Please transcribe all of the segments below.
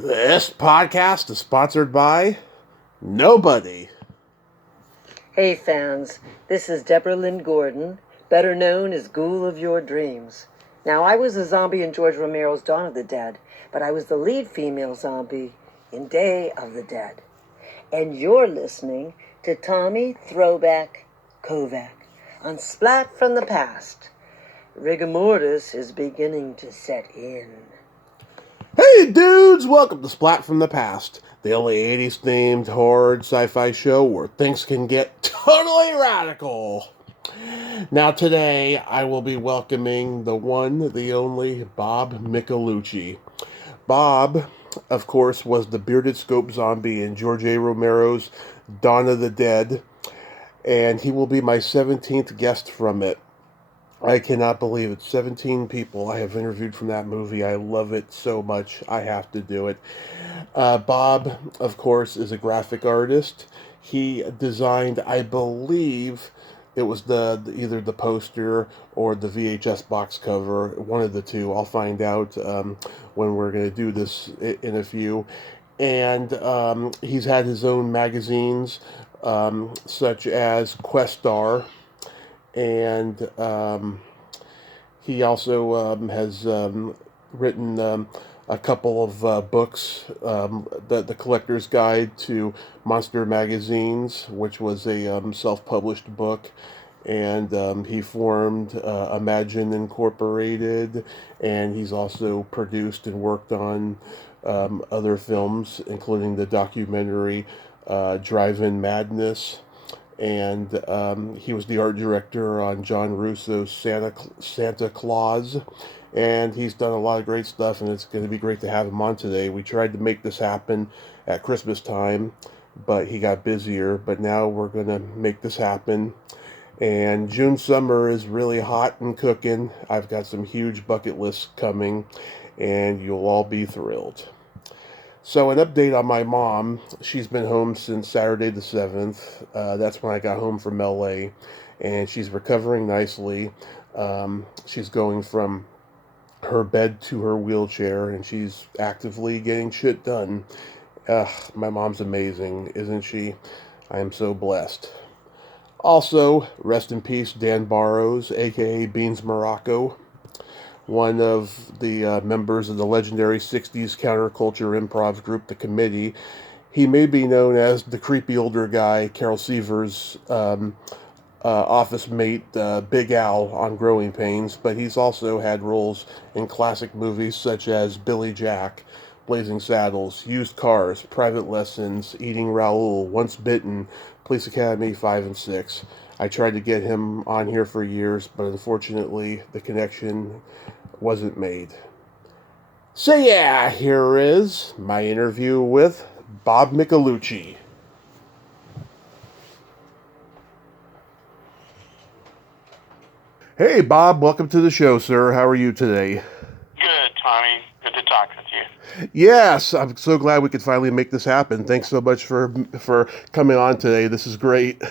This podcast is sponsored by nobody. Hey fans, this is Deborah Lynn Gordon, better known as Ghoul of Your Dreams. Now, I was a zombie in George Romero's Dawn of the Dead, but I was the lead female zombie in Day of the Dead. And you're listening to Tommy Throwback Kovac on Splat from the Past. Rigor mortis is beginning to set in. Hey dudes, welcome to Splat from the Past, the only 80s themed horror sci-fi show where things can get totally radical. Now today I will be welcoming the one, the only Bob Michelucci. Bob, of course, was the bearded scope zombie in George A. Romero's Dawn of the Dead, and he will be my 17th guest from it. I cannot believe it. 17 people I have interviewed from that movie. I love it so much. I have to do it. Bob, of course, is a graphic artist. He designed, I believe, it was either the poster or the VHS box cover, one of the two. I'll find out when we're going to do this in a few. And he's had his own magazines, such as Questar. And he also has written a couple of books, the Collector's Guide to Monster Magazines, which was a self-published book. And he formed Imagine Incorporated, and he's also produced and worked on other films, including the documentary Drive-In Madness. And he was the art director on John Russo's Santa Claus, and he's done a lot of great stuff, and it's going to be great to have him on today. We tried to make this happen at Christmas time, but he got busier, but now we're going to make this happen. And June summer is really hot and cooking. I've got some huge bucket lists coming, and you'll all be thrilled. So an update on my mom. She's been home since Saturday the 7th. That's when I got home from LA. And she's recovering nicely. She's going from her bed to her wheelchair. And she's actively getting shit done. My mom's amazing, isn't she? I am so blessed. Also, rest in peace, Dan Barrows, a.k.a. Beans Morocco. One of the members of the legendary 60s counterculture improv group, The Committee. He may be known as the creepy older guy, Carol Seaver's office mate, Big Al on Growing Pains, but he's also had roles in classic movies such as Billy Jack, Blazing Saddles, Used Cars, Private Lessons, Eating Raoul, Once Bitten, Police Academy 5 and 6. I tried to get him on here for years, but unfortunately the connection wasn't made. So yeah, here is my interview with Bob Michelucci. Hey Bob, welcome to the show, sir. How are you today? Good, Tommy. Good to talk with you. Yes, I'm so glad we could finally make this happen. Thanks so much for coming on today. This is great.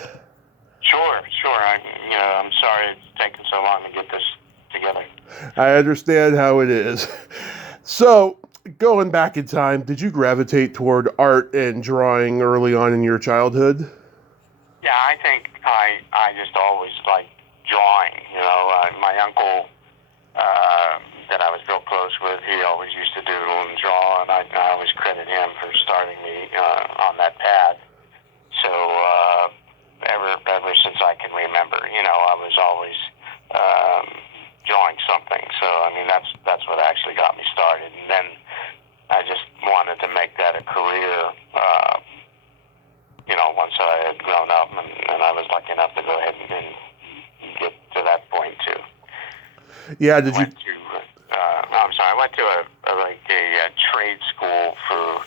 Sure. I'm sorry it's taken so long to get this together. I understand how it is. So, going back in time, did you gravitate toward art and drawing early on in your childhood? Yeah, I think I just always liked drawing. My uncle that I was real close with, he always used to do and draw, and I always credit him for starting me on that path. So ever since I can remember, I was always drawing something. So that's what actually got me started. And then I just wanted to make that a career. Once I had grown up, and I was lucky enough to go ahead and get to that point too. Yeah, I went to a trade school for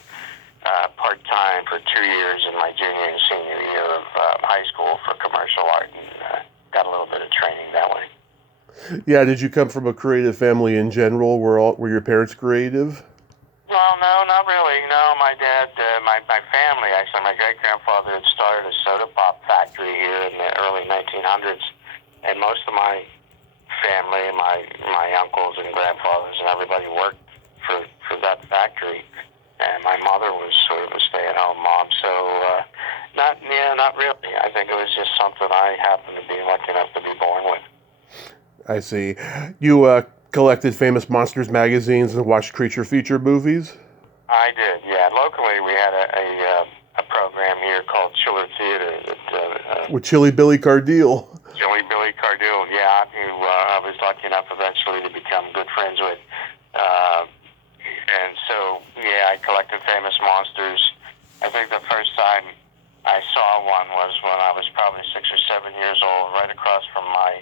part-time for 2 years in my junior and senior year of high school for commercial art, and got a little bit of training that way. Yeah, did you come from a creative family in general? Were your parents creative? Well, no, not really. No, my dad, my family, actually, my great-grandfather had started a soda pop factory here in the early 1900s, and most of my family, my uncles and grandfathers and everybody worked for that factory. And not really. I think it was just something I happened to be lucky enough to be born with. I see. You collected famous monsters magazines and watched creature feature movies? I did, yeah. Locally, we had a program here called Chiller Theater that With Chili Billy Cardille. Joey Billy Cardille, yeah, who I was lucky enough eventually to become good friends with. And so, yeah, I collected famous monsters. I think the first time I saw one was when I was probably 6 or 7 years old, right across from my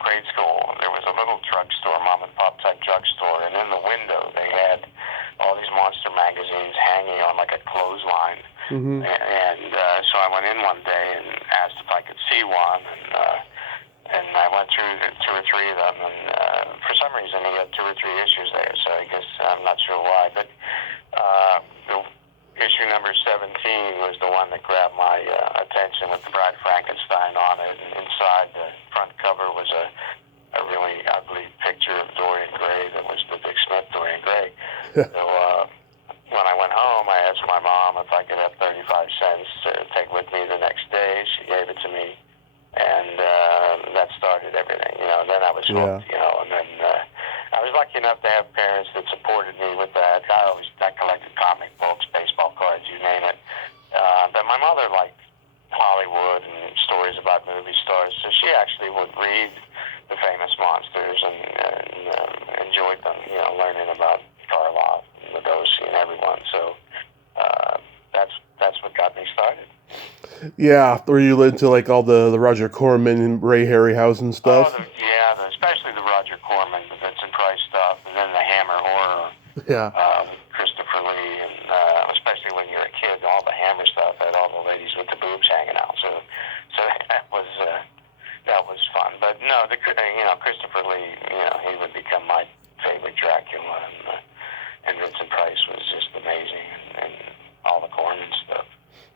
grade school. There was a little drugstore, mom and pop type drugstore, and in the window they had all these monster magazines hanging on like a clothesline. Mm-hmm. And so I went in one day and asked if I could see one, and I went through 2 or 3 of them, and for some reason he had 2 or 3 issues there, so I guess I'm not sure why, but the issue number 17 was the one that grabbed my attention with the Bride Frankenstein on it, and inside the front cover was a really ugly picture of Dorian Gray that was the Dick Smith Dorian Gray. So when I went home, I asked my mom if I could have 35 cents to take with me the next day. She gave it to me, and that started everything. Then I was hooked, and then I was lucky enough to have parents that supported me with that. I collected comic books, baseball cards, you name it. But my mother liked Hollywood and stories about movie stars, so she actually would read the famous monsters and enjoyed them, learning about Karloff and Lugosi and everyone. So that's what got me started. Yeah, were you into like all the Roger Corman and Ray Harryhausen stuff? Oh, especially the Roger Corman, the Vincent Price stuff, and then the Hammer horror. Yeah. Christopher Lee, and especially when you're a kid, all the Hammer stuff had all the ladies with the boobs hanging out. So that was fun. But no, Christopher Lee, he would become my favorite Dracula, and Vincent Price was just amazing, and all the Corman stuff.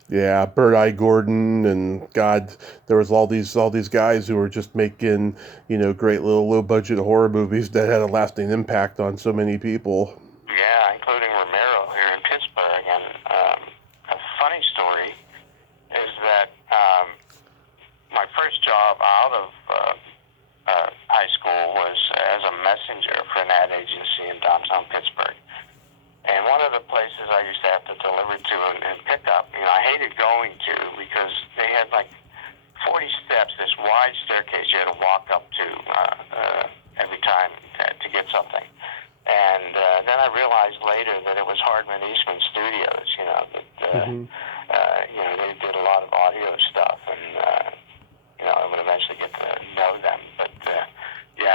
Yeah, Bird Eye Gordon, and God, there was all these guys who were just making, great little low budget horror movies that had a lasting impact on so many people. Yeah, including Romero here in Pittsburgh. And a funny story is that my first job out of high school was as a messenger for an ad agency in downtown Pittsburgh. And one of the places I used to have to deliver to and pick up, I hated going to because they had like 40 steps, this wide staircase you had to walk up to every time to get something. And then I realized later that it was Hardman Eastman Studios, they did a lot of audio stuff, and, I would eventually get to know them. But,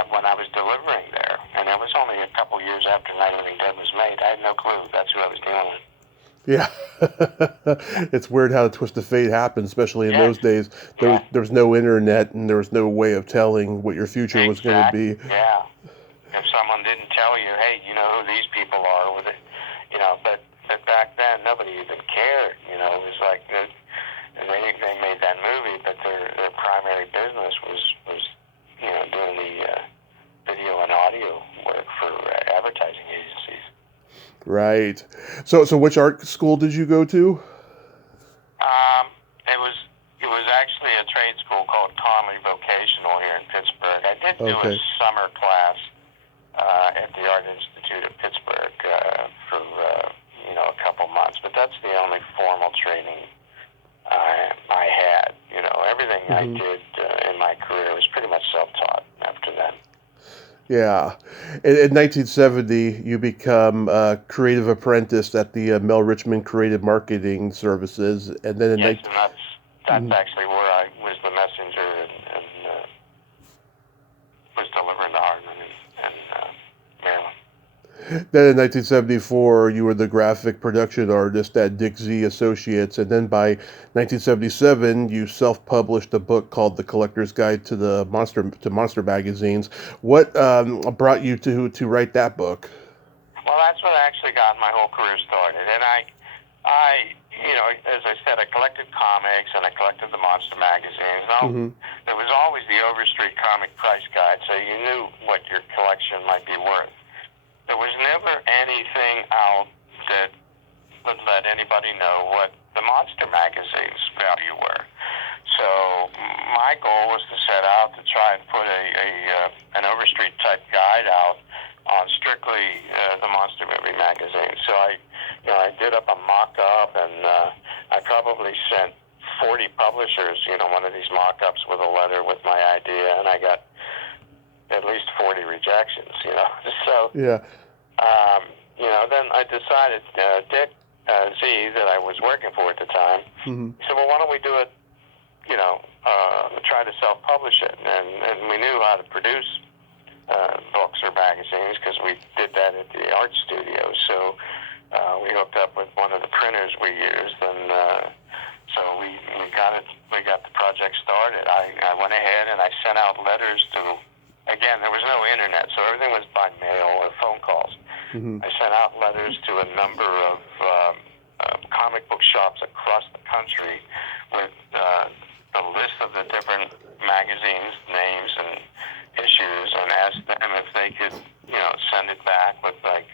when I was delivering there, and it was only a couple years after Night of the Living Dead was made, I had no clue that's who I was dealing with. Yeah. It's weird how the twist of fate happens, especially in those days. There was no internet, and there was no way of telling what your future was going to be. Yeah. If someone didn't tell you, hey, you know who these people are with it, but back then nobody even cared. It was like they made that movie, but their primary business was doing the video and audio work for advertising agencies. Right. So which art school did you go to? It was actually a trade school called Conley Vocational here in Pittsburgh. I did do a summer class at the Art Institute of Pittsburgh for a couple months, but that's the only formal training I had. Everything I did in my career was pretty much self-taught after that. Yeah. In 1970, you become a creative apprentice at the Mel Richmond Creative Marketing Services, and then and that's actually where I was the messenger and was delivering to Hardman and Maryland. Then in 1974, you were the graphic production artist at Dick Z Associates, and then by 1977, you self-published a book called The Collector's Guide to Monster Magazines. What brought you to write that book? Well, that's what actually got my whole career started, and I as I said, I collected comics and I collected the monster magazines. Now, there was always the Overstreet Comic Price Guide, so you knew what your collection might be worth. There was never anything out that would let anybody know what the monster magazines' value were. So my goal was to set out to try and put an Overstreet type guide out on strictly the monster movie magazine. So I did up a mock-up, and I probably sent 40 publishers, one of these mock-ups with a letter with my idea, and I got at least 40 rejections, So, yeah. Then I decided, Dick Z, that I was working for at the time, Mm-hmm. he said, well, why don't we do it, try to self-publish it. And we knew how to produce books or magazines because we did that at the art studio. So we hooked up with one of the printers we used, and so we got the project started. I went ahead and I sent out letters to, again, there was no internet, so everything was by mail or phone calls. Mm-hmm. I sent out letters to a number of comic book shops across the country with a list of the different magazines, names, and issues, and asked them if they could, send it back with like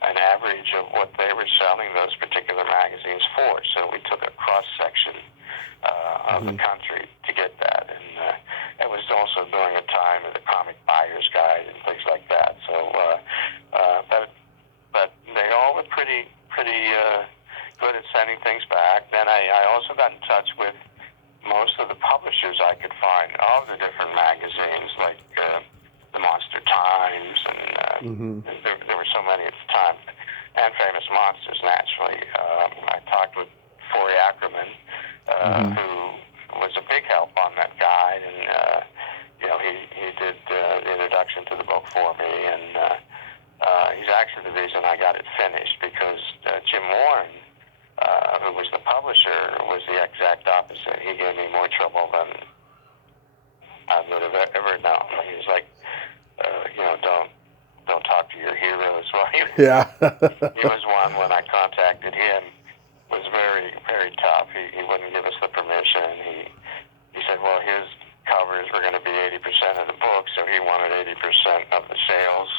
an average of what they were selling those particular magazines for. So we took a cross section of the country to get that, and it was also during a time of the comic buyer's guide and things like that. So, but they all were pretty good at sending things back. Then I also got in touch with most of the publishers I could find of the different magazines, like the Monster Times, and there were so many at the time, and Famous Monsters, naturally. I talked with Forey Ackerman, who was a big help on that guide, and he did the introduction to the book for me, and he's actually the reason I got it finished, because Jim Warren, who was the publisher, was the exact opposite. He gave me more trouble than I would have ever known. He was like, don't talk to your heroes. Well, Yeah. he was one, when I contacted him, was very, very tough. He wouldn't give us the permission. He said, well, his covers were going to be 80% of the book, so he wanted 80% of the sales.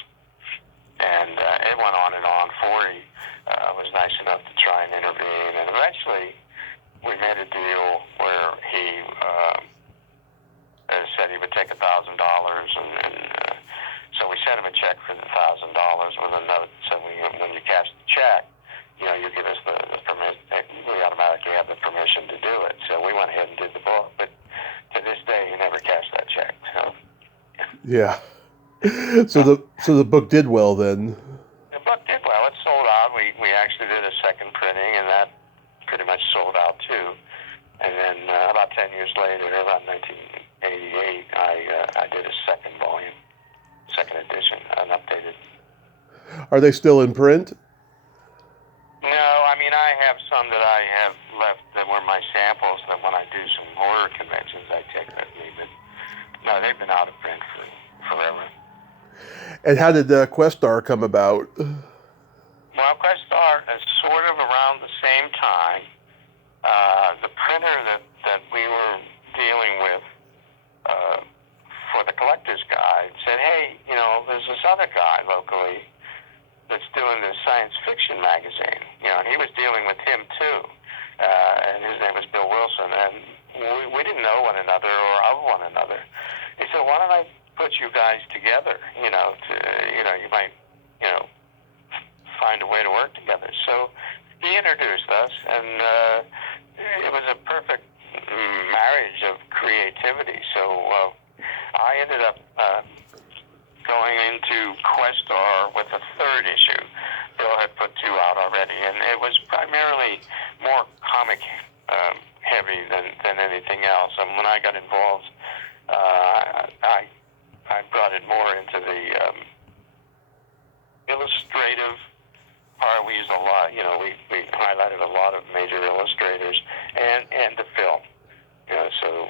And it went on and on. Forey was nice enough to try and intervene, and eventually we made a deal where he said he would take $1,000, and so we sent him a check for the $1,000 with a note. So when you cash the check, you give us the permission. We automatically have the permission to do it. So we went ahead and did the book, but to this day, he never cashed that check. So Yeah. So the book did well then. the book did well. It sold out. We actually did a second printing, and that pretty much sold out too. And then about 10 years later, about 1988, I did a second edition, an updated. Are they still in print? No, I mean, I have some that I have left that were my samples that when I do some horror conventions, I take with me. But no, they've been out of print for forever. And how did Questar come about? Well, Questar is sort of around the same time. The printer that we were dealing with for the collector's guide said, hey, there's this other guy locally that's doing this science fiction magazine, and he was dealing with him too, and his name was Bill Wilson, and we didn't know one another or of one another. He said, why don't I put you guys together, you might, find a way to work together. So he introduced us, and it was a perfect marriage of creativity. So I ended up going into Questar with a third issue. Bill had put 2 out already, and it was primarily more comic heavy than anything else. And when I got involved, I brought it more into the illustrative part. We used a lot, we highlighted a lot of major illustrators and the film. So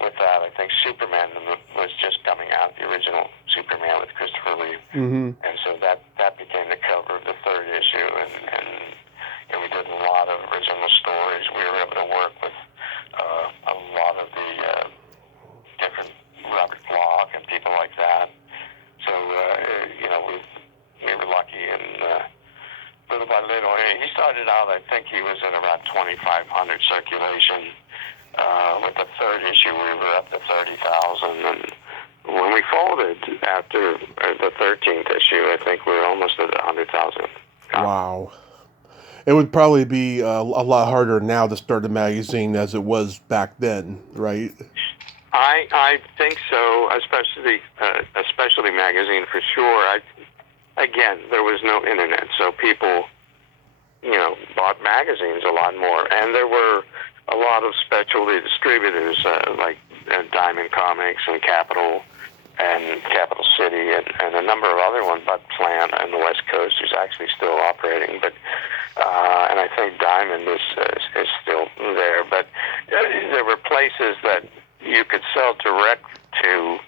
with that, I think Superman was just coming out, the original Superman with Christopher Lee. Mm-hmm. And so that became the cover of the third issue, and we did a lot of original stories. We were able to work with a lot of the different Robert Bloch and people like that. So, we were lucky, and little by little, he started out, I think he was at about 2,500 circulation. With the third issue, we were up to 30,000, and when we folded after the 13th issue, I think we were almost at 100,000. Wow. It would probably be a lot harder now to start a magazine as it was back then, right? I think so, especially a specialty magazine for sure. Again, there was no internet, so people, bought magazines a lot more, and there were a lot of specialty distributors like Diamond Comics and Capital City and a number of other ones, but Plant on the West Coast is actually still operating, but and I think Diamond is still there. But there were places that you could sell direct to,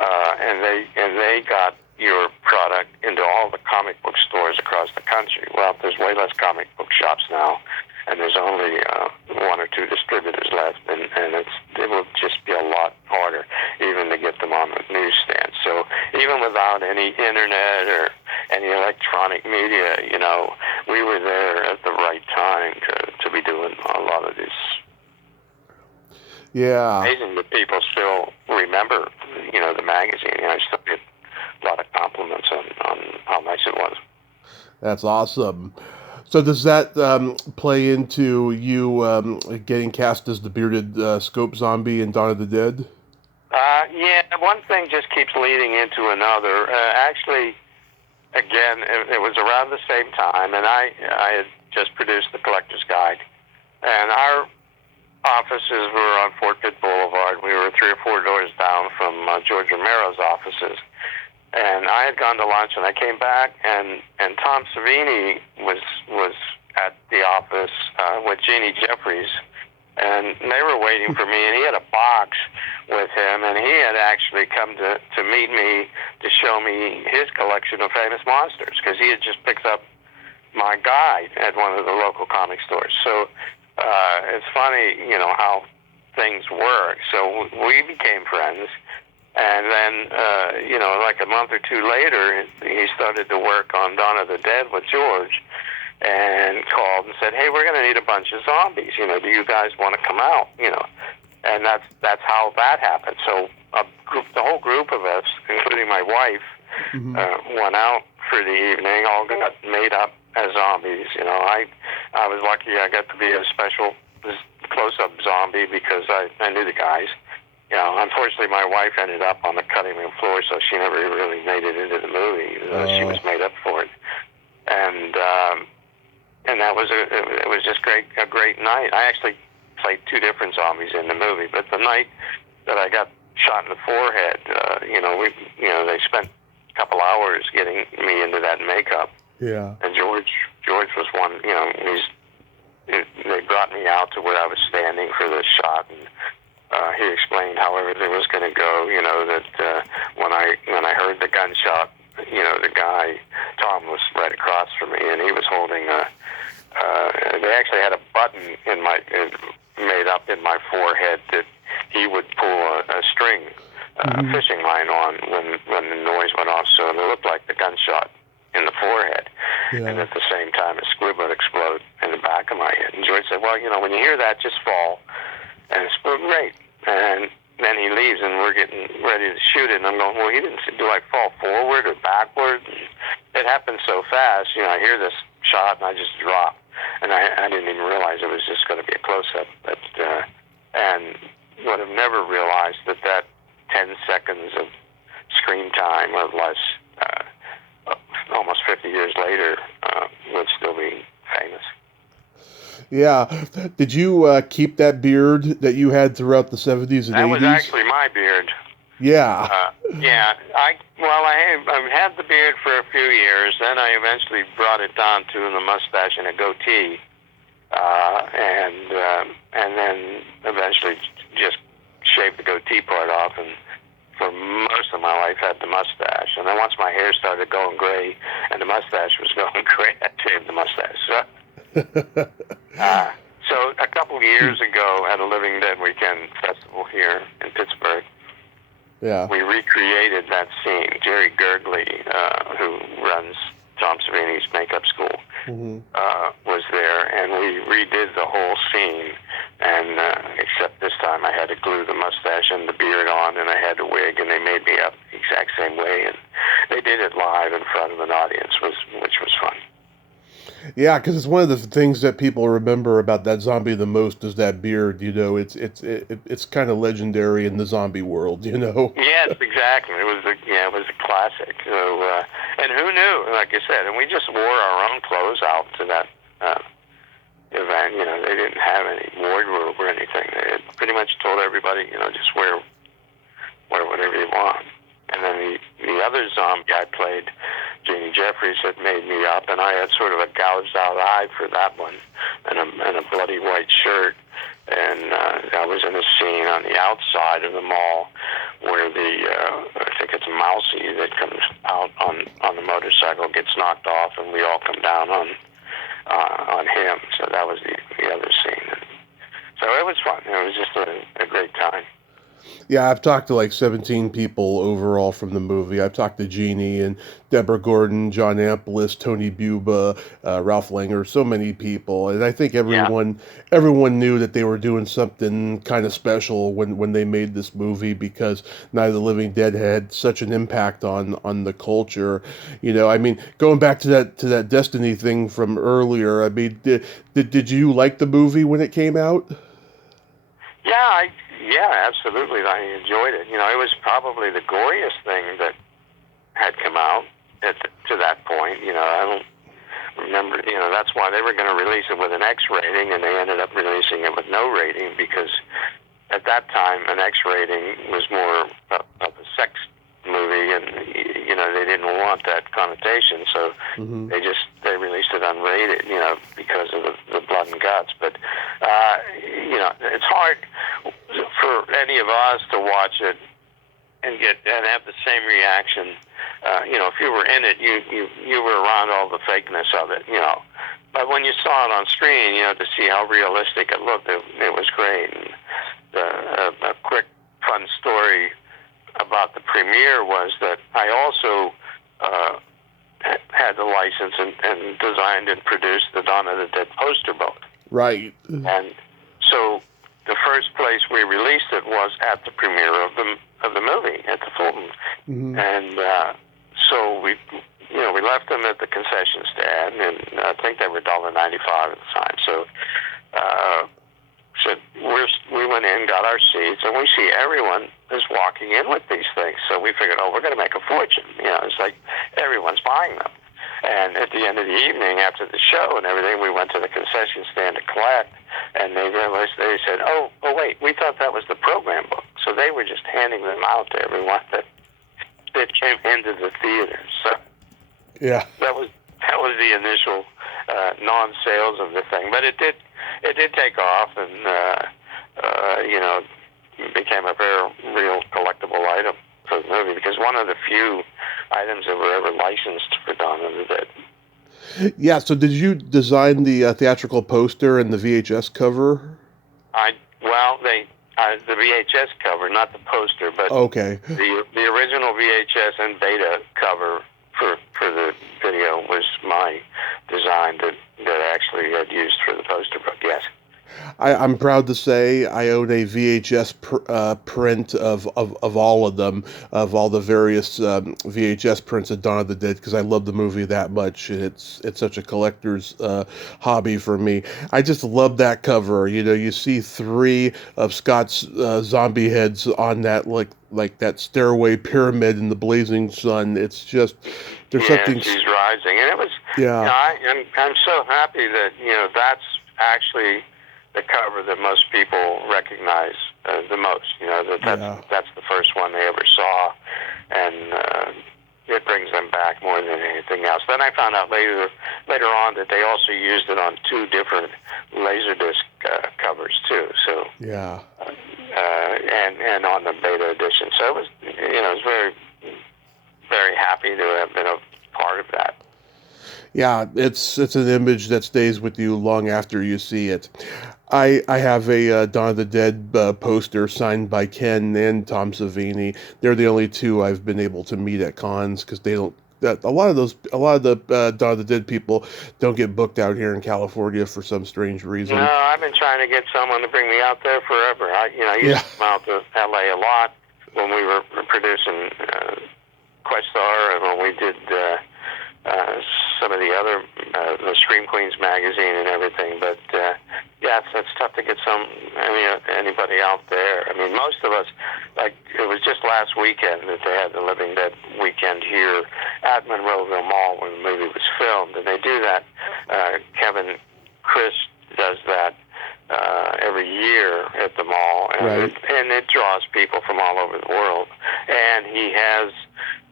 and they got your product into all the comic book stores across the country. Well, there's way less comic book shops now, and there's only one or two distributors left, and it will just be a lot harder even to get them on the newsstand. So even without any internet or any electronic media, we were there at the right time to be doing a lot of this. Yeah. Amazing that people still remember, the magazine. I still get a lot of compliments on how nice it was. That's awesome. So does that play into you getting cast as the bearded Scope Zombie in Dawn of the Dead? Yeah, one thing just keeps leading into another. Actually, again, it was around the same time, and I had just produced the Collector's Guide, and our offices were on Fort Pitt Boulevard. We were 3 or 4 doors down from George Romero's offices. And I had gone to lunch, and I came back, and Tom Savini was at the office with Jeannie Jeffries, and they were waiting for me, and he had a box with him, and he had actually come to meet me to show me his collection of famous monsters, because he had just picked up my guide at one of the local comic stores. So it's funny, how things work. So we became friends. And then, like a month or two later, he started to work on Dawn of the Dead with George, and called and said, "Hey, we're going to need a bunch of zombies. Do you guys want to come out?" And that's how that happened. So the whole group of us, including my wife, went out for the evening. All got made up as zombies. I was lucky. I got to be a special close-up zombie because I knew the guys. Unfortunately, my wife ended up on the cutting room floor, so she never really made it into the movie. She was made up for it, and that was it was just a great night. I actually played 2 different zombies in the movie, but the night that I got shot in the forehead, they spent a couple hours getting me into that makeup. Yeah. And George was one. They brought me out to where I was standing for the shot, and he explained how everything was going to go. That when I heard the gunshot, the guy Tom was right across from me, and he was holding they actually had a button made up in my forehead that he would pull a string, fishing line on when the noise went off, so it looked like the gunshot in the forehead. Yeah. And at the same time, a squib would explode in the back of my head. And George said, "Well, when you hear that, just fall." And it's great. And then he leaves, and we're getting ready to shoot it. And I'm going, "Well, he didn't say, do I fall forward or backward?" It happened so fast. I hear this shot, and I just drop. And I didn't even realize it was just going to be a close-up. But, and would have never realized that 10 seconds of screen time or less, almost 50 years later, would still be famous. Yeah. Did you keep that beard that you had throughout the 70s and 80s? That was actually my beard. Yeah. Yeah. I had the beard for a few years. Then I eventually brought it down to the mustache and a goatee, and then eventually just shaved the goatee part off, and for most of my life had the mustache. And then once my hair started going gray and the mustache was going gray, I shaved the mustache. So a couple of years ago at a Living Dead Weekend festival here in Pittsburgh, we recreated that scene. Jerry Gergley, who runs Tom Savini's makeup school, was and we redid the whole scene. And except this time I had to glue the mustache and the beard on, and I had a wig, and they made me up the exact same way. And they did it live in front of an audience, which was fun. Yeah, because it's one of the things that people remember about that zombie the most is that beard. It's kind of legendary in the zombie world. Yes, exactly. It was a classic. So, and who knew? Like I said, and we just wore our own clothes out to that event. They didn't have any wardrobe or anything. They had pretty much told everybody, just wear whatever you want. And then the other zombie I played, Jeannie Jeffries, had made me up, and I had sort of a gouged out eye for that one, and a bloody white shirt. And I was in a scene on the outside of the mall where I think it's Mousy that comes out on the motorcycle, gets knocked off, and we all come down on him. So that was the other scene. So it was fun. It was just a great time. Yeah, I've talked to like 17 people overall from the movie. I've talked to Jeannie and Deborah Gordon, John Amplis, Tony Buba, Ralph Langer, so many people. And I think everyone knew that they were doing something kind of special when they made this movie, because Night of the Living Dead had such an impact on the culture. I mean, going back to that Destiny thing from earlier, I mean, did you like the movie when it came out? Yeah, absolutely. I enjoyed it. It was probably the goriest thing that had come out to that point. I don't remember. That's why they were going to release it with an X rating, and they ended up releasing it with no rating, because at that time an X rating was more of a sex movie, and they didn't want that connotation, so they released it unrated, because of the blood and guts. But it's hard for any of us to watch it and have the same reaction. If you were in it, you were around all the fakeness of it, But when you saw it on screen, to see how realistic it looked, it was great. And a quick fun story about the premiere was that I also had the license and designed and produced the Dawn of the Dead poster book. Right. And so the first place we released it was at the premiere of the movie at the Fulton. And so we left them at the concession stand, and I think they were $1.95 at the time. So we went in, got our seats, and we see everyone is walking in with these things. So we figured, we're going to make a fortune. It's like everyone's buying them. And at the end of the evening, after the show and everything, we went to the concession stand to collect, and they said, oh wait, we thought that was the program book. So they were just handing them out to everyone that came into the theater. So yeah, that was the initial non-sales of the thing, but it did take off, and became a very real collectible item for the movie, because one of the few items that were ever licensed for Dawn of the Dead. Yeah, so did you design the theatrical poster and the VHS cover? The VHS cover, not the poster, but okay. The original VHS and beta cover for the video was my design that I actually had used for the poster book, yes. I'm proud to say I own a VHS print of all of them, of all the various VHS prints of Dawn of the Dead, because I love the movie that much, and it's such a collector's hobby for me. I just love that cover. You see 3 of Scott's zombie heads on that, like that stairway pyramid in the blazing sun. It's just something. She's rising, and it was. Yeah. I'm so happy that that's actually the cover that most people recognize the most. That's the first one they ever saw, and it brings them back more than anything else. Then I found out later on that they also used it on 2 different Laserdisc covers too. So yeah, and on the beta edition. So it was I was very, very happy to have been a part of that. Yeah, it's an image that stays with you long after you see it. I have a Dawn of the Dead poster signed by Ken and Tom Savini. They're the only 2 I've been able to meet at cons, because they don't that a lot of the Dawn of the Dead people don't get booked out here in California for some strange reason. No, I've been trying to get someone to bring me out there forever. I used to come out to L.A. a lot when we were producing Questar and when we did some of the other the Scream Queens magazine and everything. But yeah, it's tough to get anybody out there. I mean, most of us, like it was just last weekend that they had the Living Dead weekend here at Monroeville Mall when the movie was filmed, and they do that. Kevin Chris does that every year at the mall, and, right. it draws people from all over the world. And he has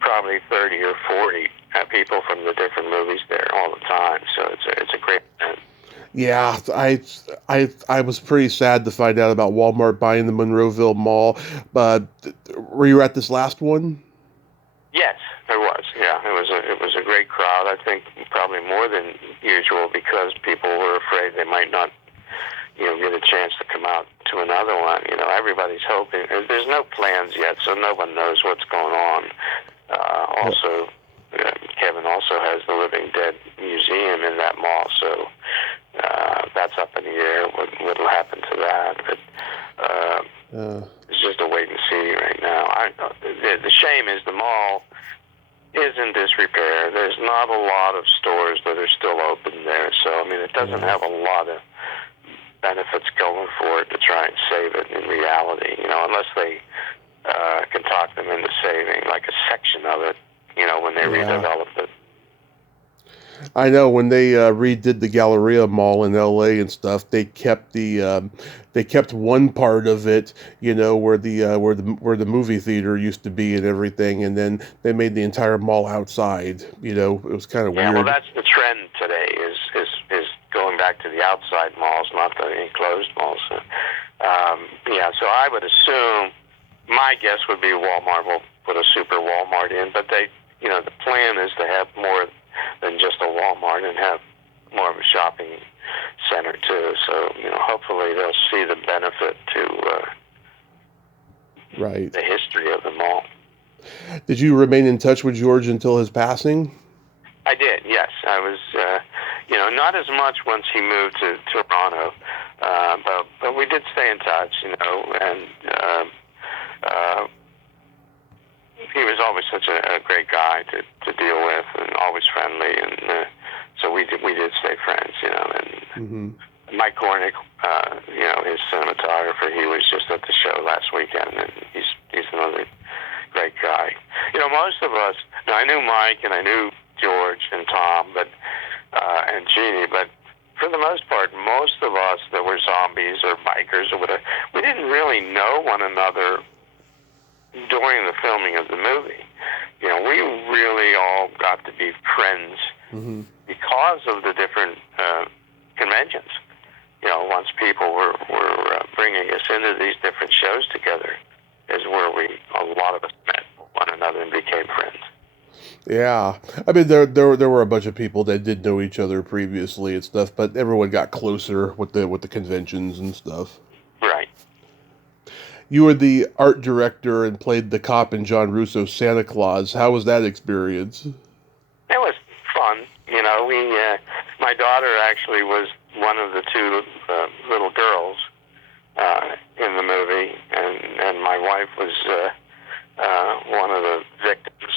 probably 30 or 40 people from the different movies there all the time. So it's a great event. Yeah, I was pretty sad to find out about Walmart buying the Monroeville Mall. But were you at this last one? Yes, there was. Yeah, it was a great crowd. I think probably more than usual because people were afraid they might not, get a chance to come out to another one. Everybody's hoping. There's no plans yet, so no one knows what's going on. Also, Kevin also has the Living Dead Museum in that mall, so that's up in the air. What'll happen to that? But it's just a wait and see right now. The shame is the mall is in disrepair. There's not a lot of stores that are still open there, so it doesn't have a lot of benefits going for it to try and save it in reality. Unless they can talk them into saving like a section of it. When they redeveloped it. I know when they redid the Galleria Mall in L.A. and stuff, they kept one part of it, where the movie theater used to be and everything, and then they made the entire mall outside. It was kind of weird. Yeah, well, that's the trend today is going back to the outside malls, not the enclosed malls. So I would assume my guess would be Walmart will put a super Walmart in, but they. The plan is to have more than just a Walmart and have more of a shopping center too. So, hopefully they'll see the benefit to right. the history of the mall. Did you remain in touch with George until his passing? I did, yes. I was, not as much once he moved to Toronto, but we did stay in touch, and he was always such a great guy to deal with, and always friendly, and so we did stay friends, and Mike Cornick, his cinematographer, he was just at the show last weekend, and he's another great guy. Most of us, now I knew Mike and I knew George and Tom, and Jeannie, but for the most part, most of us that were zombies or bikers or whatever, we didn't really know one another during the filming of the movie. We really all got to be friends because of the different conventions. Once people were bringing us into these different shows together is where a lot of us met one another and became friends. Yeah, there were a bunch of people that did know each other previously and stuff, but everyone got closer with the conventions and stuff. Right. You were the art director and played the cop in John Russo's Santa Claus. How was that experience? It was fun. My daughter actually was one of the two little girls in the movie, and my wife was one of the victims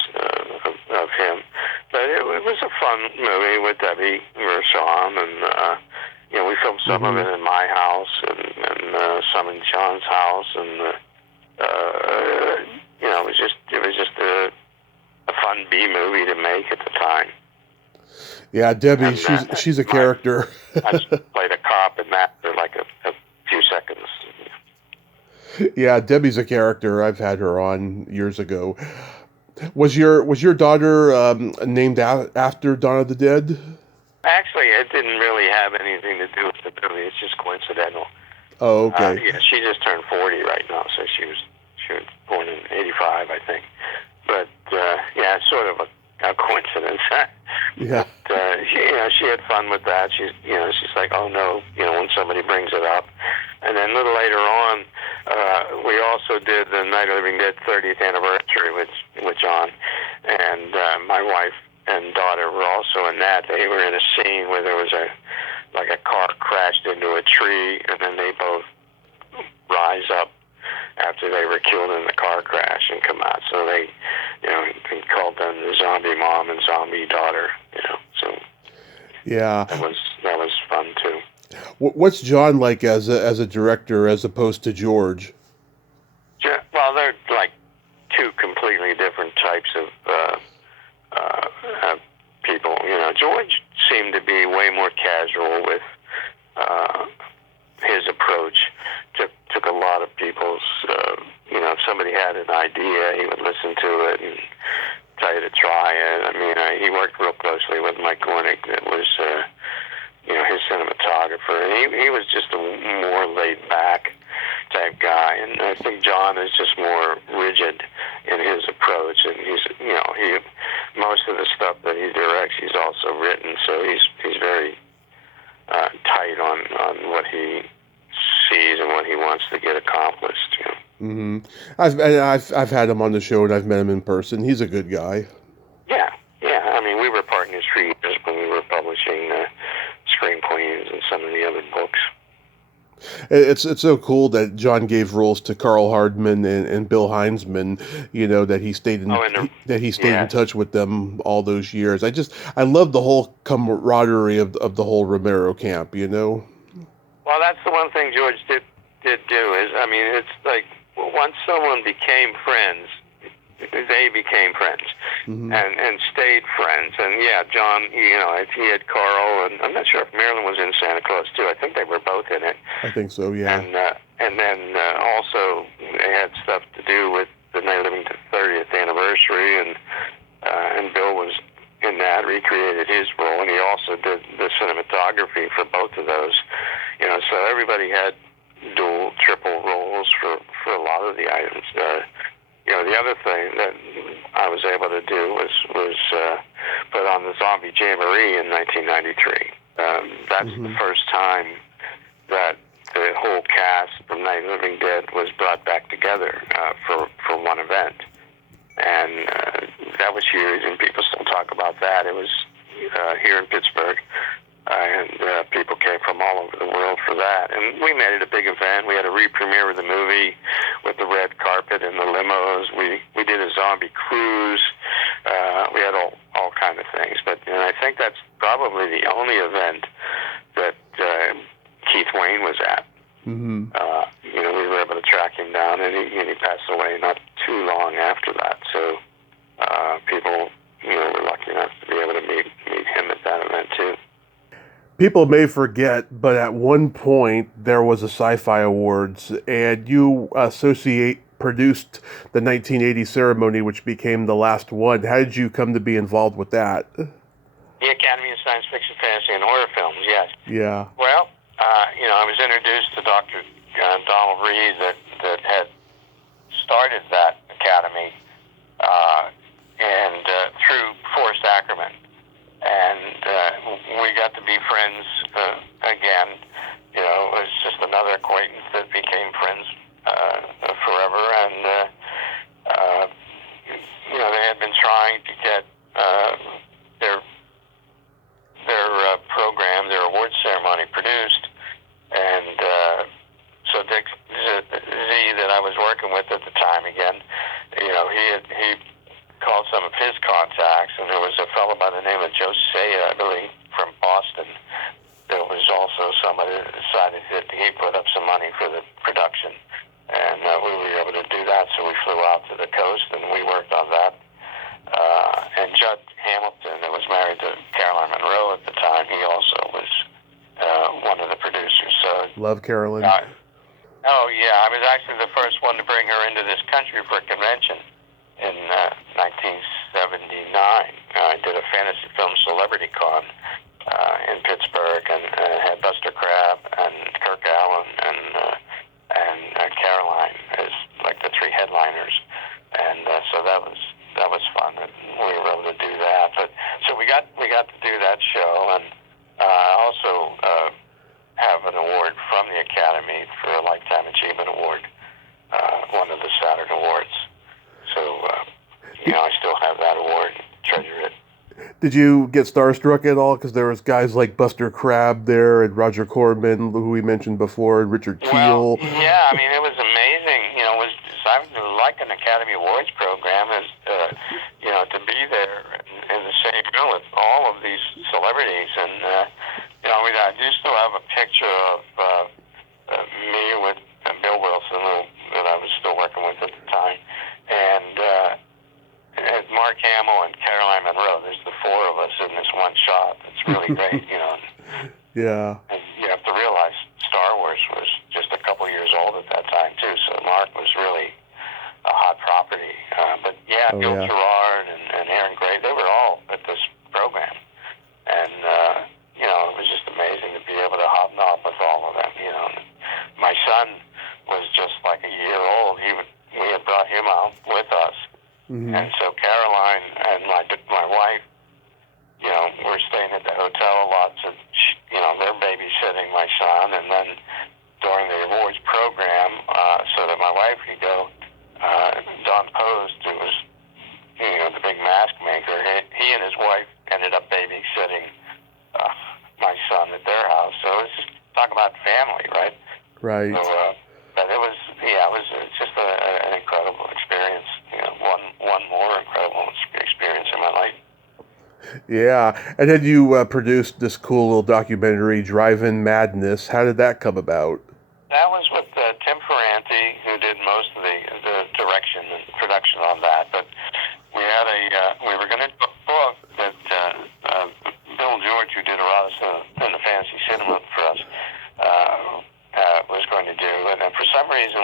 of him. But it was a fun movie with Debbie Gershon, and we filmed some of it in my house and some in John's house, and it was just a fun B movie to make at the time. Yeah, Debbie, and, she's a character. I played a cop in that for like a few seconds. Yeah, Debbie's a character. I've had her on years ago. Was your daughter named after Dawn of the Dead? Actually, it didn't really have anything to do with the movie. It's just coincidental. Oh, okay. She just turned 40 right now, so she was born in '85, I think. But it's sort of a coincidence. Yeah. But, she had fun with that. She's like, oh no, when somebody brings it up. And then a little later on, we also did the Night of the Living Dead 30th anniversary with John. and my wife and daughter were also in that. They were in a scene where there was a car crashed into a tree, and then they both rise up after they were killed in the car crash and come out. So they called them the zombie mom and zombie daughter. So Yeah, that was fun too. What's John like as a director as opposed to George? Well, they're like two completely different types of people. George seemed to be way more casual with his approach. Took a lot of people's. If somebody had an idea, he would listen to it and tell you to try it. I mean, he worked real closely with Mike Gornick, that was his cinematographer, and he was just a more laid back type guy. And I think John is just more rigid in his approach, and he's most of the stuff that he directs, he's also written, so he's very tight on what he sees and what he wants to get accomplished. Mm-hmm. I've had him on the show, and I've met him in person. He's a good guy. Yeah. I mean, we were partners for years when we were publishing Scream Queens and some of the other books. It's so cool that John gave roles to Carl Hardman and Bill Heinzman. That he stayed in touch with them all those years. I love the whole camaraderie of the whole Romero camp. Well, that's the one thing George did do is, I mean, it's like once someone became friends, they became friends. Mm-hmm. and stayed friends. And yeah, John, he had Carl, and I'm not sure if Marilyn was in Santa Claus too. I think they were both in it. I think so, yeah. And then also they had stuff to do with the Night of the 30th anniversary, and Bill was in that, recreated his role, and he also did the cinematography for both of those. So everybody had dual, triple roles for a lot of the items. The other thing that I was able to do was put on the Zombie Jamboree in 1993. That's mm-hmm. the first time that the whole cast from Night of the Living Dead was brought back together for one event. And that was huge, and people still talk about that. It was here in Pittsburgh, and people came from all over the world for that. And we made it a big event. We had a re-premiere of the movie with the red carpet and the limos. We did a zombie cruise. We had all kind of things. And I think that's probably the only event that Keith Wayne was at. Mm-hmm. We were able to track him down, and he passed away not too long after that. So people, were lucky enough to be able to meet him at that event too. People may forget, but at one point there was a Sci-Fi Awards, and you produced the 1980 ceremony, which became the last one. How did you come to be involved with that? The Academy of Science Fiction, Fantasy, and Horror Films, yes. Yeah. Well, I was introduced to Dr. Donald Reed that had started that academy, and through Forrest Ackerman. And we got to be friends again. It was just another acquaintance that became friends forever. And they had been trying to get their program, their awards ceremony produced. And so Dick Z, that I was working with at the time again, he called some of his contacts, and there was a fellow by the name of Joe Saya, I believe, from Boston. There was also somebody that decided that he put up some money for the production, and we were able to do that, so we flew out to the coast, and we worked on that. And Judd Hamilton, that was married to Caroline Monroe at the time, he also was one of the producers. So love Caroline. Oh, yeah, I was actually the first one to bring her into this country for a convention. In 1979, I did a fantasy film celebrity con in Pittsburgh, and had Buster Crabbe and Kirk Allen and Caroline as like the three headliners, and so that was fun, and we were able to do that. But so we got to do that show, and also have an award from the Academy for a Lifetime Achievement Award, one of the Saturn Awards. So, I still have that award. Did you get starstruck at all? Because there was guys like Buster Crabbe there and Roger Corman, who we mentioned before, and Richard Well, Kiel. yeah, I mean, it was amazing. You know, it was like an Academy Awards program is, you know, to be there in the same room with all of these celebrities. And, you know, I do still have a picture of me with Bill Wilson, that I was still working with at the time, and Mark Hamill and Caroline Monroe. There's the four of us in this one shot. It's really great, you know. Yeah. And you have to realize Star Wars was just a couple years old at that time too, so Mark was really a hot property. But yeah, Oh, Bill yeah. Gerard and Aaron Gray, they were all at this program, and you know, it was just amazing to be able to hobnob with all of them. You know, my son was just like a year old. We had brought him out with us, and so Caroline and my wife, you know, we're staying at the hotel a lot, so you know, they're babysitting my son, and then during the awards program, so that my wife could go, Don Post, who was, you know, the big mask maker, he and his wife ended up babysitting my son at their house. So it's just talk about family, right? Right. So, but it was just an incredible experience. You know, one more incredible experience in my life. Yeah. And then you produced this cool little documentary, Drive-In Madness. How did that come about? That was with Tim Ferranti, who did most of the direction and production on that. But we had we were going to do a book that Bill George, who did a lot of in the fantasy cinema for us, was going to do. And then for some reason,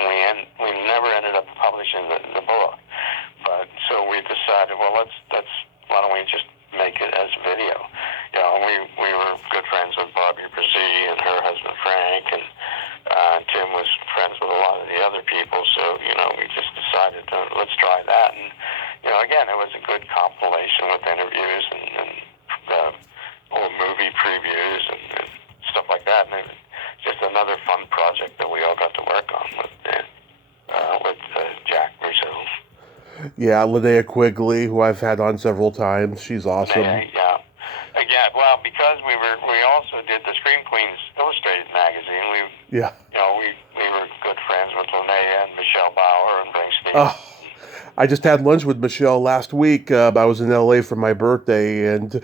we never ended up publishing the book. But so we decided, well, let's why don't we just make it as video? You know, we were good friends with Bobby Brzee and her husband Frank, and Tim was friends with a lot of the other people. So you know, we just decided let's try that. And you know, again, it was a good compilation with interviews and old movie previews and stuff like that. And it was just another fun project that we all got to work on with Jack Russo. Yeah, Linnea Quigley, who I've had on several times. She's awesome. Yeah. Again, well, because we also did the Scream Queens Illustrated magazine. Yeah. You know, we were good friends with Linnea and Michelle Bauer and Springsteen. Oh, I just had lunch with Michelle last week. I was in LA for my birthday, and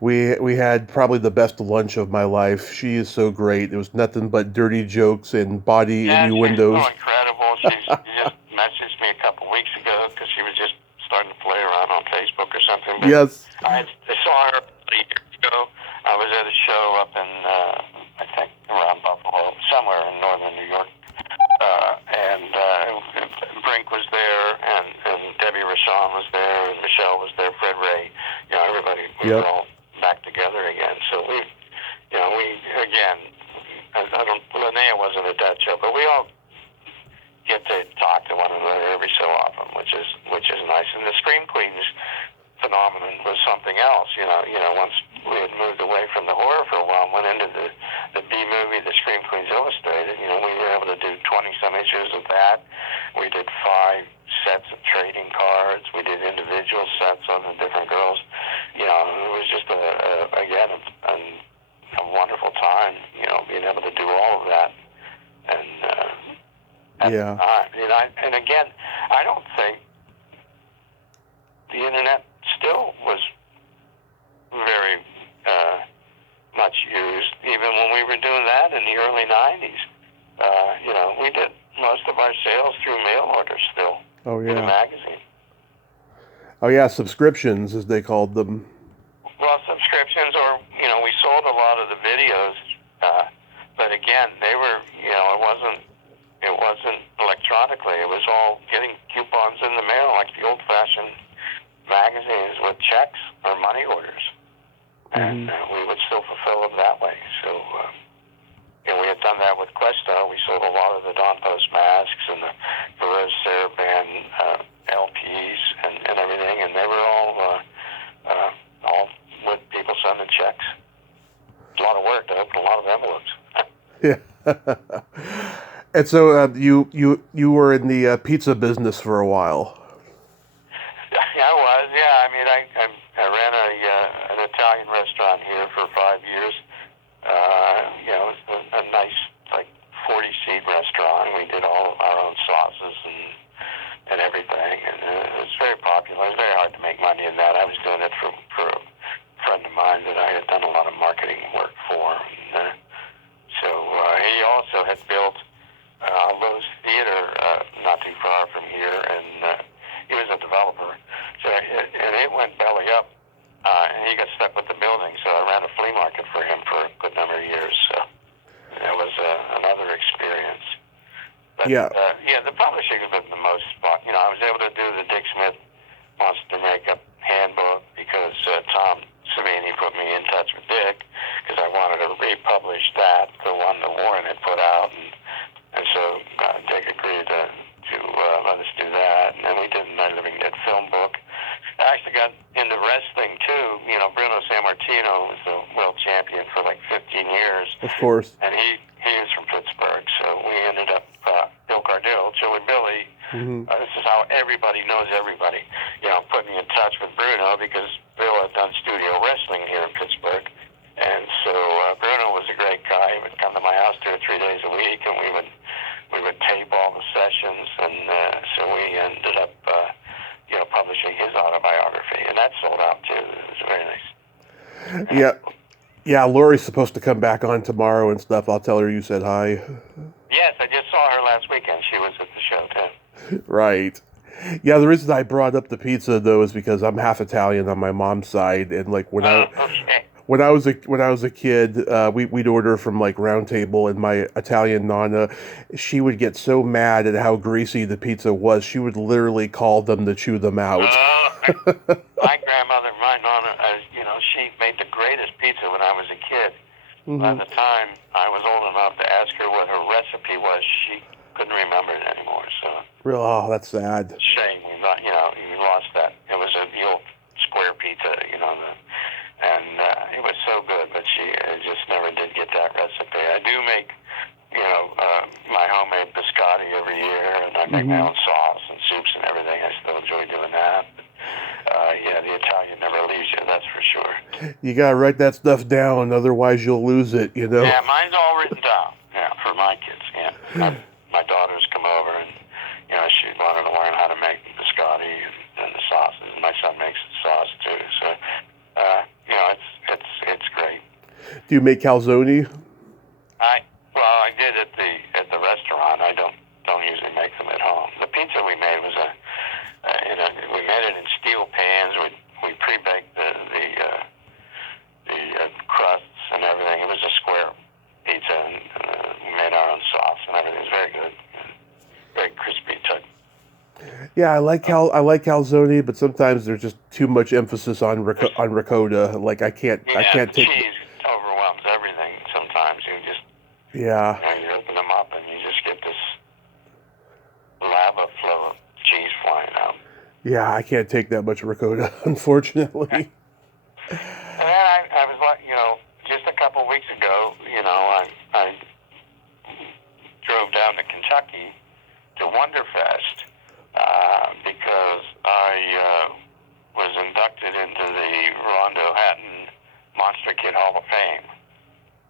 we had probably the best lunch of my life. She is so great. It was nothing but dirty jokes and body innuendos. She's so incredible. She just messaged me a couple weeks ago because she was just starting to play around on Facebook or something. But Yes. I saw her years ago. I was at a show up in, I think, around Buffalo, somewhere in northern New York. And Brink was there, and Debbie Rashawn was there, and Michelle was there, Fred Ray. You know, everybody, we were all back together again. So again, Linnea wasn't at that show, but we all get to talk to one another every so often, which is nice. And the Scream Queens phenomenon was something else. You know, once we had moved away from the horror for a while, and went into the B movie, the Scream Queens Illustrated. You know, we were able to do 20-some issues of that. We did 5 sets of trading cards. We did individual sets on the different girls. You know, it was just a wonderful time. You know, being able to do all of that. And and again, I don't think the internet still was very much used, even when we were doing that in the early 90s. You know, we did most of our sales through mail orders still. Oh, yeah. In the magazine. Oh, yeah, subscriptions, as they called them. Well, subscriptions, or, you know, we sold a lot of the videos, but again, they were, you know, it wasn't electronically. It was all getting coupons in the mail, like the old-fashioned magazines with checks or money orders. And we would still fulfill them that way. So, we had done that with Questo. We sold a lot of the Don Post masks and the Perez Saraband LPs and everything, and they were all with people sending checks. It's a lot of work to open a lot of envelopes. Yeah. And so you were in the pizza business for a while. Yeah, I was. Yeah, I mean, I ran an But, Yeah. The publishing has been the most fun. I was able to do the Dick Smith Monster Makeup Handbook because Tom Savini put me in touch with Dick because I wanted to republish that, the one that Warren had put out, and so Dick agreed to let us do that, and then we did My Living Dead film book. I actually got into wrestling too. Bruno Sammartino was the world champion for like 15 years. Of course. And he is from Pittsburgh, so we ended up Bill Cardell, Chili Billy. Mm-hmm. This is how everybody knows everybody. Put me in touch with Bruno because Bill had done studio wrestling here in Pittsburgh, and so Bruno was a great guy. He would come to my house 2 or 3 days a week, and we would tape all the sessions, and so we ended up publishing his autobiography, and that sold out too. It was very nice. Yeah. Lori's supposed to come back on tomorrow and stuff. I'll tell her you said hi. Yes, I just saw her last weekend. She was at the show too. Right. Yeah, the reason I brought up the pizza though is because I'm half Italian on my mom's side, and like when I was a kid, we'd order from like Round Table, and my Italian nonna, she would get so mad at how greasy the pizza was, she would literally call them to chew them out. My grandmother, my nonna, she made the greatest pizza when I was a kid. Mm-hmm. By the time I was old enough to ask her what her recipe was, she couldn't remember it anymore. So. Oh, that's sad. Shame, you lost that. It was the old square pizza, and it was so good, but she just never did get that recipe. I do make, my homemade biscotti every year, and I make my own sauce and soups and everything. I still enjoy doing that. The Italian never leaves you, that's for sure. You gotta write that stuff down, otherwise you'll lose it, Yeah, mine's all written down, for my kids, My daughters come over, and, she wanted to learn how to make biscotti and the sauces. My son makes the sauce, too, so, it's great. Do you make calzone? I did at the restaurant. I don't usually make them at home. The pizza we made was we made it in steel pans. We pre-baked the crusts and everything. It was a square pizza, and we made our own sauce and everything. It was very good, very crispy too. Yeah, I like calzone, but sometimes there's just too much emphasis on ricotta. Like I can't take. Cheese overwhelms everything. Sometimes you just. Yeah. You open them up and you just get this lava flow of cheese flying out. Yeah, I can't take that much ricotta, unfortunately. And then I was like, just a couple weeks ago, I drove down to Kentucky to Wonderfest because I was inducted into the Rondo Hatton Monster Kid Hall of Fame.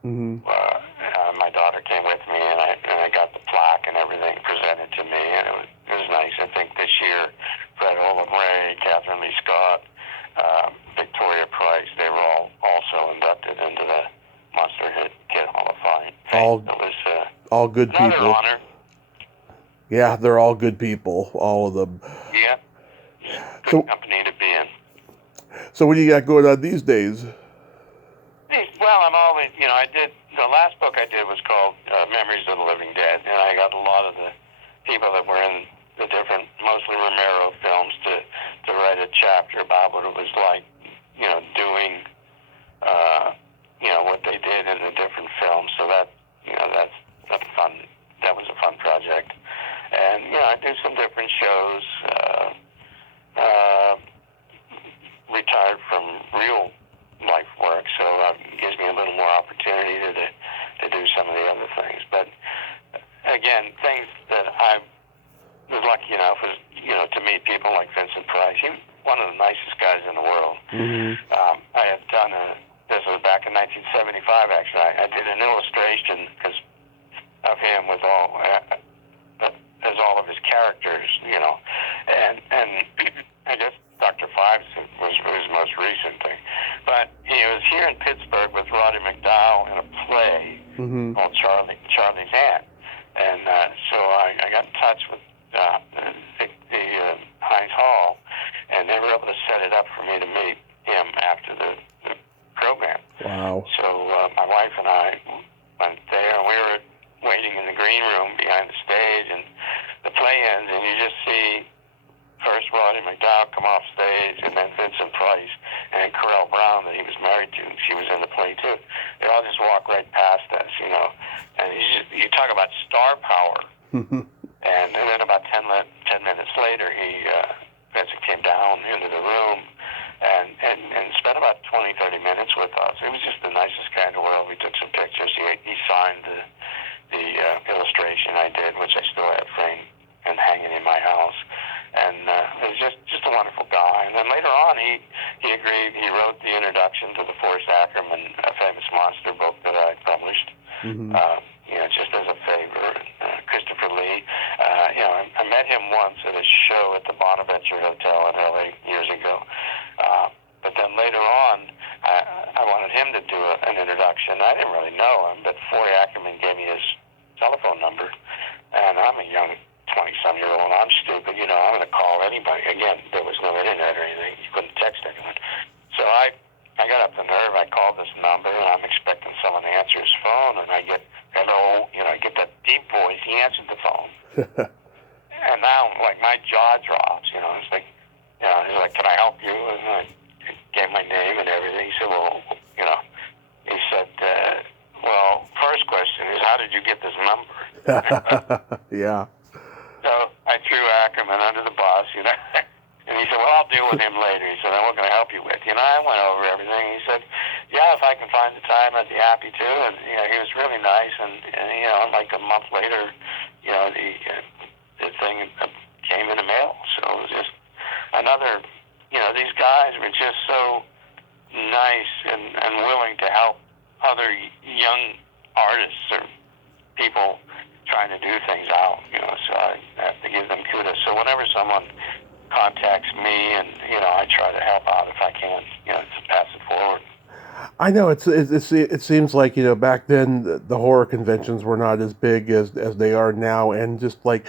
Mm-hmm. My daughter came with me, and I got the plaque and everything presented to me, and it was nice. I think this year, Fred Olin Ray, Catherine Lee Scott, Victoria Price, they were all also inducted into the Monster Kid Hall of Fame. All good another people. Honor. Yeah, they're all good people, all of them. Yeah, good company to be in. So what do you got going on these days? Well, I'm always, I did, the last book I did was called Memories of the Living Dead, and I got a lot of the people that were in the different, mostly Romero films to write a chapter about what it was like, doing, what they did in the different films. So that's fun. That was a fun project. And, I do some different shows, retired from real life work, so it gives me a little more opportunity to do some of the other things. But again, things that I was lucky enough was, to meet people like Vincent Price. He was one of the nicest guys in the world. Mm-hmm. I had done this was back in 1975, actually. I did an illustration of him with all of his characters, and I guess Dr. Fives was his most recent thing. But he was here in Pittsburgh with Roddy McDowell in a play called Charlie's Aunt. And so I got in touch with the Heinz Hall, and they were able to set it up for me to meet him after the program. Wow. So my wife and I went there, and we were waiting in the the green room behind the stage, and the play ends, and you just see first Roddy McDowell come off stage, and then Vincent Price, and Carell Brown that he was married to. She was in the play too. They all just walk right past us, you know. And you talk about star power. And then about 10 minutes later, Vincent came down into the room and spent about 20, 30 minutes with us. It was just the nicest guy in the world. We took some pictures. He signed the illustration I did, which I still have framed and hanging in my house. And it was just a wonderful guy. And then later on, he agreed. He wrote the introduction to the Forrest Ackerman A Famous Monster book that I published. You know, just as a favor. Christopher Lee. You know, I met him once at a show at the Bonaventure Hotel in LA years ago. But then later on, I wanted him to do an introduction. I didn't really know him, but Forrest Ackerman gave me his telephone number, and I'm a young 20-some-year-old, and I'm stupid, you know, I'm going to call anybody. Again, there was no internet or anything. You couldn't text anyone. So I got up the nerve. I called this number, and I'm expecting someone to answer his phone, and I get, hello, you know, I get that deep voice. He answered the phone. And now, like, my jaw drops, you know. It's like, you know, he's like, can I help you? And I gave my name and everything. He said, well, you know, he said, well, first question is, how did you get this number? Yeah. So I threw Ackerman under the bus, you know. And he said, well, I'll deal with him later. He said, what can I help you with? You know, I went over everything. He said, yeah, if I can find the time, I'd be happy to. And, you know, he was really nice. And you know, like a month later, you know, the thing came in the mail. So it was just another, you know, these guys were just so nice and willing to help other young artists or people trying to do things out, you know, so I have to give them kudos. So whenever someone contacts me, and, you know, I try to help out if I can, you know, to pass it forward. I know it seems like, you know, back then the horror conventions were not as big as they are now, and just like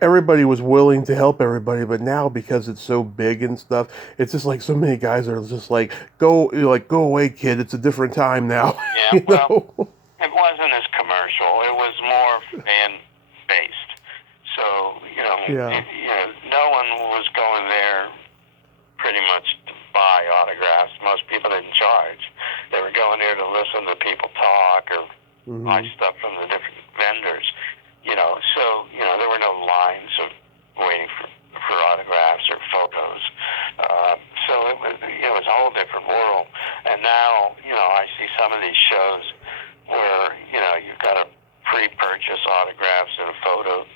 everybody was willing to help everybody, but now because it's so big and stuff, it's just like so many guys are just like, go away, kid, it's a different time now. Yeah, well, it wasn't as commercial. It was more fan-based. So, you know, no one was going there pretty much to buy autographs. Most people didn't charge. They were going there to listen to people talk or buy stuff from the different vendors. You know, so, you know, there were no lines of waiting for autographs or photos. So it was a whole different world. And now, you know, I see some of these shows where, you know, you've got to pre-purchase autographs and photos,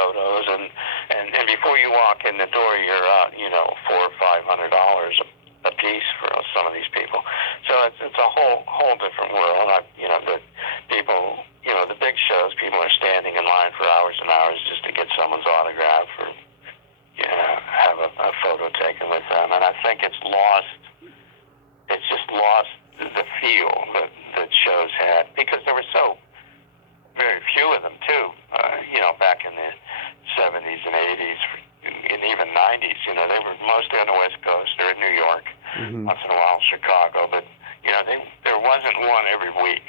and before you walk in the door, you're out, you know, $400 or $500 a piece for some of these people. So it's a whole different world. You know, the people, you know, the big shows, people are standing in line for hours and hours just to get someone's autograph or, you know, have a photo taken with them. And I think it's just lost the feel that shows had, because there were so very few of them too. You know, back in the 70s and 80s and even 90s, you know, they were mostly on the West Coast or in New York, once in a while Chicago, but, you know, there wasn't one every week.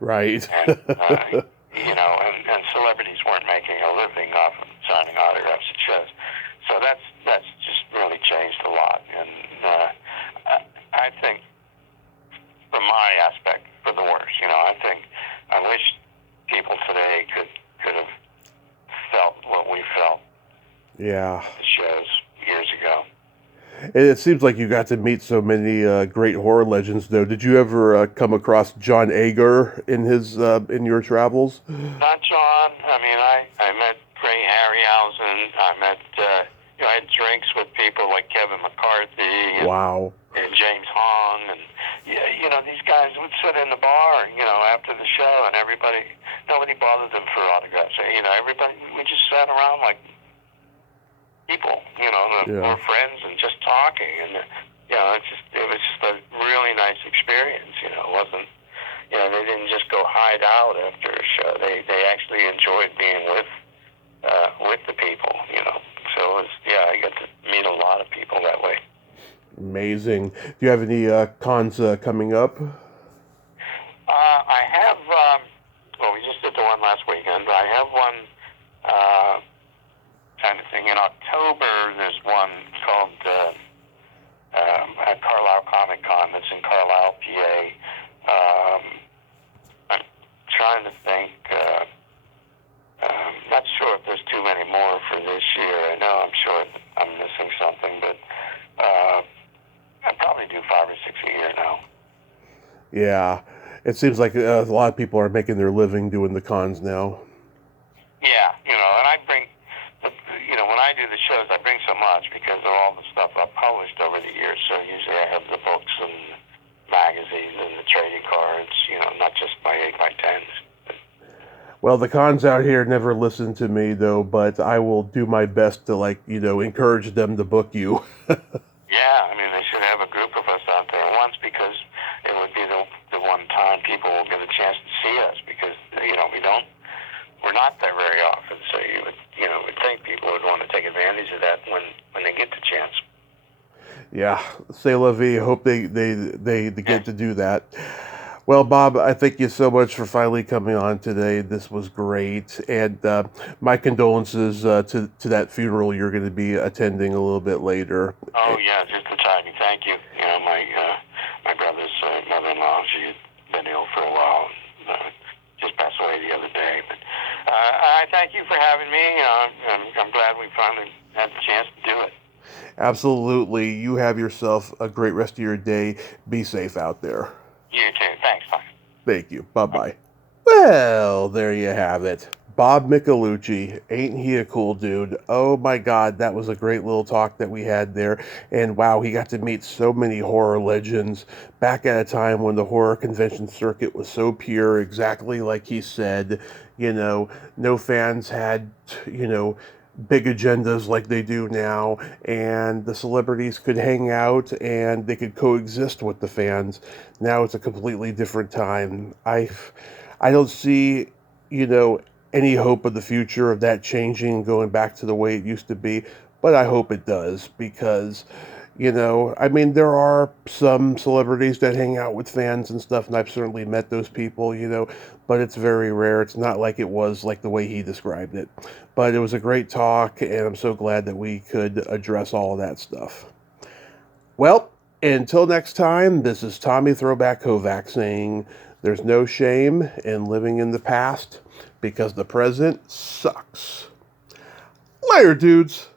Right. And, you know, and celebrities weren't making a living off of signing autographs at shows. So that's just really changed a lot. And I think, from my aspect, for the worse, you know, I wish people today could have felt what we felt. Yeah. At shows years ago. It seems like you got to meet so many great horror legends, though. Did you ever come across John Ager in your travels? Not John. I mean, I met Ray Harryhausen. I met, you know, I had drinks with people like Kevin McCarthy. And, wow. And James Hong. And, you know, these guys would sit in the bar, you know, after the show, and nobody bothered them for autographs. You know, we just sat around like people, you know, were friends and just talking, and you know, it was just a really nice experience. You know, it wasn't, you know, they didn't just go hide out after a show. They actually enjoyed being with the people. You know, so it was, I got to meet a lot of people that way. Amazing. Do you have any cons coming up? I have. Well, we just did the one one last weekend. I have one, trying to think, in October, there's one called at Carlisle Comic Con that's in Carlisle, PA. I'm trying to think, not sure if there's too many more for this year. I know I'm sure I'm missing something, but I probably do 5 or 6 a year now. Yeah, it seems like a lot of people are making their living doing the cons now. Yeah, and I bring, when I do the shows, I bring so much because of all the stuff I've published over the years. So usually I have the books and magazines and the trading cards, not just my 8x10s. Well, the cons out here never listen to me, though, but I will do my best to, encourage them to book you. Yeah, they should have a group of us out there once, because it would be the one time people will get a chance to see us, because, we're not there very often, so you would think people would want to take advantage of that when they get the chance. Yeah, c'est la vie. Hope they get to do that. Well, Bob, I thank you so much for finally coming on today. This was great, and my condolences to that funeral you're going to be attending a little bit later. Oh yeah, just the timing. Thank you. My brother's mother-in-law, she had been ill for a while. Just passed away the other day. But I thank you for having me. I'm glad we finally had the chance to do it. Absolutely. You have yourself a great rest of your day. Be safe out there. You too. Thanks. Bye. Thank you. Bye-bye. Well, there you have it. Bob Michelucci. Ain't he a cool dude? Oh my God, that was a great little talk that we had there. And wow, he got to meet so many horror legends back at a time when the horror convention circuit was so pure, exactly like he said. No fans had, big agendas like they do now, and the celebrities could hang out and they could coexist with the fans. Now it's a completely different time. I don't see, any hope of the future of that changing and going back to the way it used to be, but I hope it does, because there are some celebrities that hang out with fans and stuff, and I've certainly met those people, but it's very rare. It's not like it was like the way he described it. But it was a great talk, and I'm so glad that we could address all of that stuff. Well, until next time, this is Tommy Throwback Kovac saying there's no shame in living in the past, because the present sucks. Later, dudes.